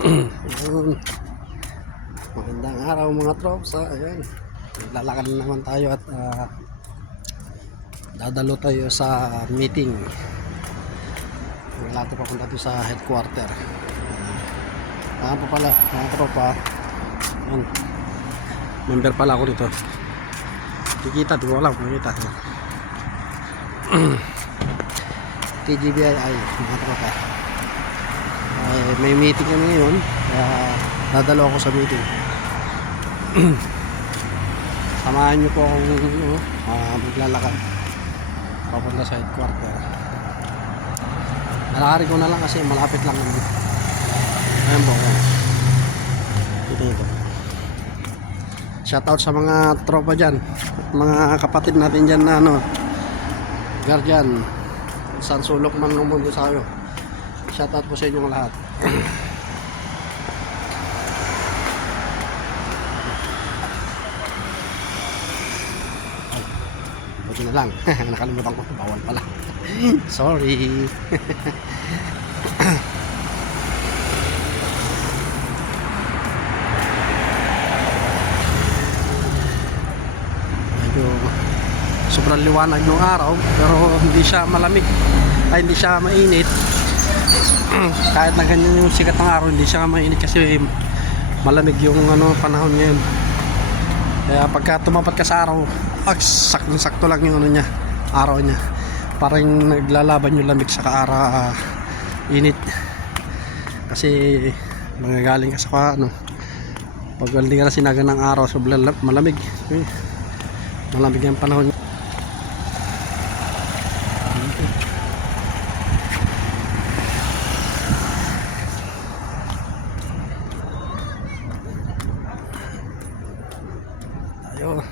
Ayun. Magandang araw mga trops. Ayan. Lalakad na naman tayo at dadalo tayo sa meeting. Wala tayo papunta doon sa headquarter. Pa pala mga tropa. Ayan. Member pala ako dito. Kikita, di ko alam kung kita. TGBII mga tropa. May meeting kami ngayon, kaya dadalo ako sa meeting. Samahan nyo po akong maglalakad papunta sa headquarter. Lalakarin ko na lang kasi malapit lang naman. Ayan po, ito. Shoutout sa mga tropa dyan, mga kapatid natin dyan na guardian, saan sulok man ng mundo sa kayo. Shoutout po sa inyong lahat. Buti na lang. Nakalimutan ko. Bawal pala. Sorry. Medyo sobrang liwanag ng araw, pero hindi siya malamig. Ay, hindi siya mainit. Kahit na ganyan yung sikat ng araw, hindi siya mainit kasi malamig yung panahon ngayon. Kaya pagka tumapat ka sa araw, sakto lang yung niya, araw niya. Parang naglalaban yung lamig sa kaara init. Kasi manggagaling ka sa pag hindi ka na sinaga ng araw, sobrang malamig. Malamig yung panahon. Ayun.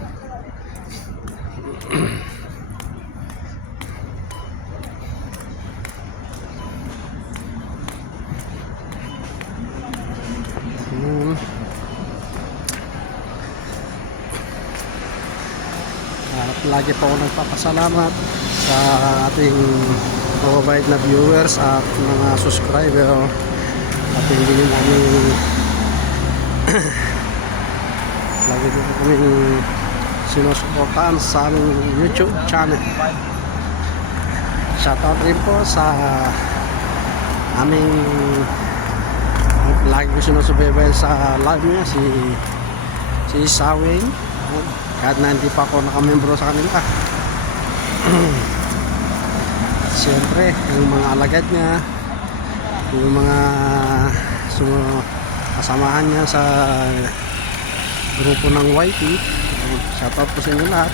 At lagi po ako nagpapasalamat sa ating mababait na viewers at mga subscriber at hindi namin lagi po kami sinusuportahan sa aming YouTube channel. Shoutout rin po sa aming lagi ko sinusubaybayan sa live niya, si Sawing. Kahit na hindi pa ako nakamembro sa kanila. Siyempre yung mga alagad niya, yung mga kasamahan niya sa grupo ng YT, shoutout po sa inyo lahat.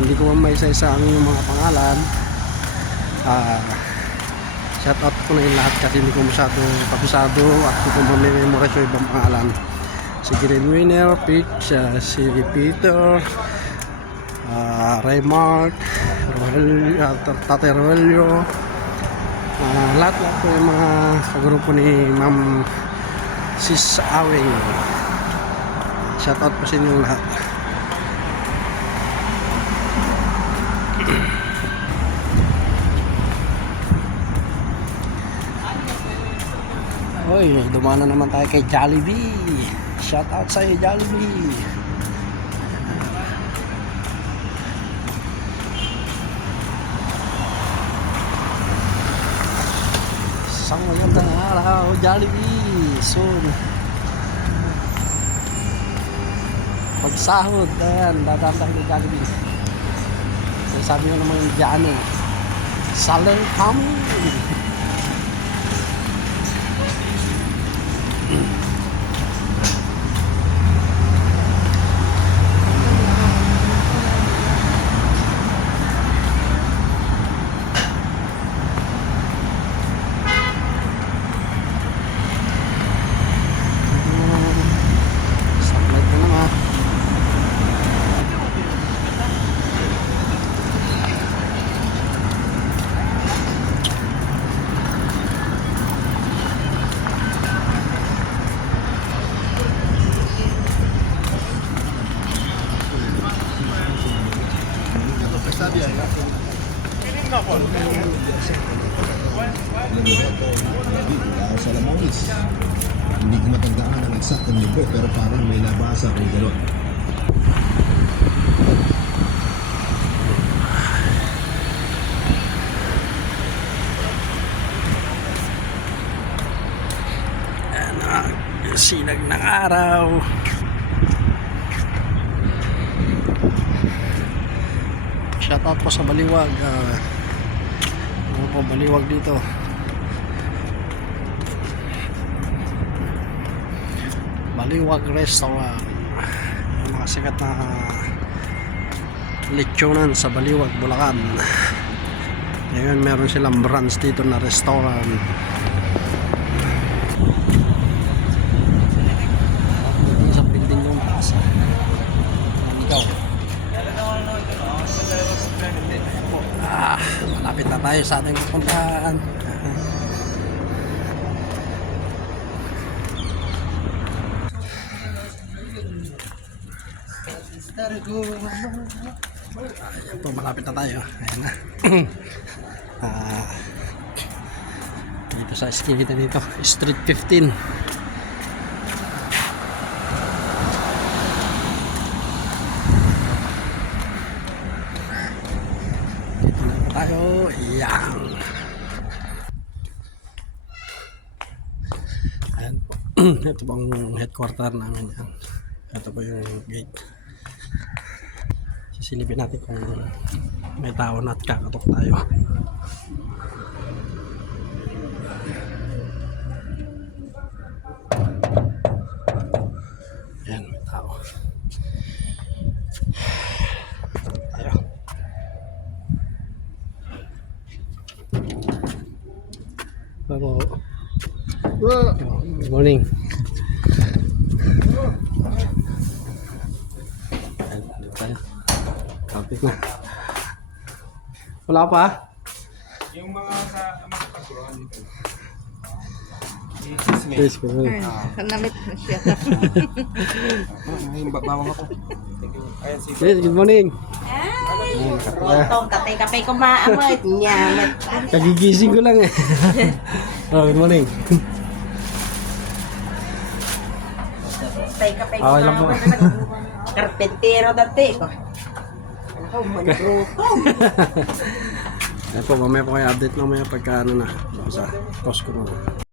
Hindi ko may isa-isa ang yung mga pangalan. Shoutout po na yung lahat kasi hindi ko masyado kabisado at hindi ko mamememorize yung ibang pangalan. Si Green Winner, Peach, si Peter, Raymart, Tate Roelio, lahat po yung mga kagrupo ni Ma'am Sis Awing. Shoutout po sa inyong lahat. Hoy, dumana naman tayo kay Jollibee. Shoutout sa iyo, Jollibee. Isang magandang araw, Jollibee. Soon pagsahod, ayan, dadaan tayo kay Jollibee. So, sabi ko naman yung Diano, Saleng kami. Sa Lamonis. Hindi ko matandaan ang eksaktong libro pero parang may nabasa kung gano'n. Sinag ng araw. Shoutout po sa Baliwag. Ano po Baliwag dito? Baliwag Restaurant. Yung mga sikat na lechonan sa Baliwag, Bulacan. Ngayon meron silang branch dito na restaurant. Malapit na tayo sa ating pupuntahan. Ayan po, malapit na tayo. Ayan na. Dito sa eskinita dito, Street 15. Tayo, yan. Ayan po. Ito po ang headquarter namin yan. Ito po yung gate. Sisilipin natin kung may tao na at kakatok tayo. Ayan, may tao. Tayo. Hello. Good morning. Ayan, dito tayo. Kapit na. Wala pa? Yung mga sa mga pagkuhan dito. Yes, good morning. Namit na siya. Yung bawang ako. Ayan si Yes, good morning. Rotong, katay-kapay ko maamot niya. Kagigising ko lang eh. Oh, good morning. Katay-kapay ko Okay lang po. maamot. Karpentero dati ko. Ako, manrotong. Ayan po, mamaya po kayo update mamaya pagka ano na. Sa post ko na.